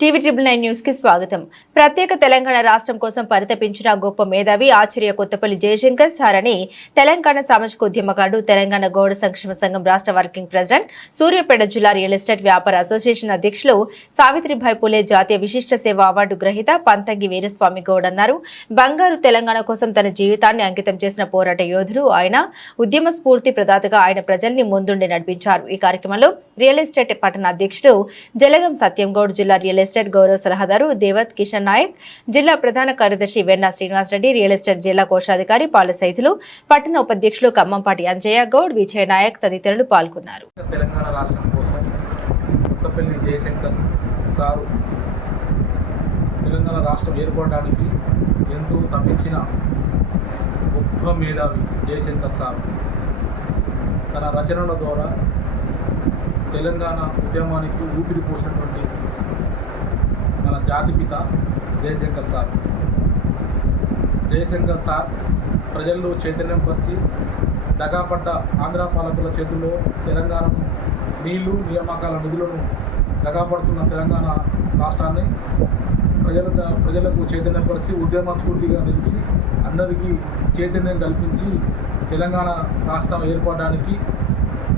TV triple nine న్యూస్కి స్వాగతం. ప్రత్యేక తెలంగాణ రాష్ట్రం కోసం పరితపించిన గొప్ప మేధావి ఆచార్య కొత్తపల్లి జయశంకర్ సార్ అని తెలంగాణ సామాజిక ఉద్యమకారుడు తెలంగాణ గౌడ సంక్షేమ సంఘం రాష్ట్ర వర్కింగ్ ప్రెసిడెంట్ సూర్యాపేట జిల్లా రియల్ ఎస్టేట్ వ్యాపార అసోసియేషన్ అధ్యక్షులు సావిత్రిబాయి పూలే జాతీయ విశిష్ట సేవ అవార్డు గ్రహీత పంతంగి వీరస్వామి గౌడ్ అన్నారు. బంగారు తెలంగాణ కోసం తన జీవితాన్ని అంకితం చేసిన పోరాట యోధుడు ఆయన. ఉద్యమ స్ఫూర్తి ప్రదాతగా ఆయన ప్రజల్ని ముందుండి నడిపించారు. ఈ కార్యక్రమంలో రియల్ ఎస్టేట్ పట్టణ అధ్యక్షుడు జలగం సత్యం గౌడ్ జిల్లా రియల్ ఎస్టేట్ గౌరవ సలహాదారు దేవత్ కిషన్ నాయక్ జిల్లా ప్రధాన కార్యదర్శి వెన్నా శ్రీనివాస్ రెడ్డి రియల్ ఎస్టేట్ జిల్లా కోశాధికారి పాల సైతులు పట్టణ ఉపాధ్యక్షులు ఖమ్మంపాటి అంజయ్య గౌడ్ విజయ నాయక్ తదితరులు పాల్గొన్నారు. తెలంగాణ రాష్ట్రం కోసం కొత్తపల్లి జయశంకర్ సారు తెలంగాణ రాష్ట్రం ఏర్పడడానికి ఎంతో తప్పించిన గొప్ప మేధావి జయశంకర్ సార్. తన రచనల ద్వారా తెలంగాణ ఉద్యమానికి ఊపిరి పోసినటువంటి జాతిపిత జయశంకర్ సార్. జయశంకర్ సార్ ప్రజల్లో చైతన్యం పరిచి దగాపడ్డ ఆంధ్ర పాలకుల చేతుల్లో తెలంగాణను నీళ్ళు నియామకాల నిధులను దగాపడుతున్న తెలంగాణ రాష్ట్రాన్ని ప్రజల ప్రజలకు చైతన్యపరిచి ఉద్యమ స్ఫూర్తిగా నిలిచి అందరికీ చైతన్యం కల్పించి తెలంగాణ రాష్ట్రం ఏర్పడడానికి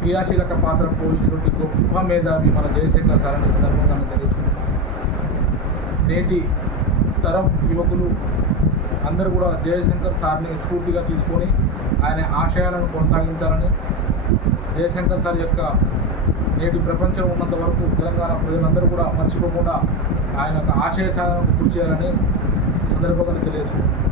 క్రియాశీలక పాత్ర పోషించినటువంటి గొప్ప మేధావి మన జయశంకర్ సార్ అనే సందర్భంగా మనం నేటి తరం యువకులు అందరూ కూడా జయశంకర్ సార్ని స్ఫూర్తిగా తీసుకొని ఆయన ఆశయాలను కొనసాగించాలని జయశంకర్ సార్ యొక్క నేటి ప్రపంచం ఉన్నంత వరకు తెలంగాణ ప్రజలందరూ కూడా మర్చిపోకుండా ఆయన యొక్క ఆశయ సాధనకు కృషి చేయాలని ఈ సందర్భంగా తెలియజేసుకుంటున్నాను.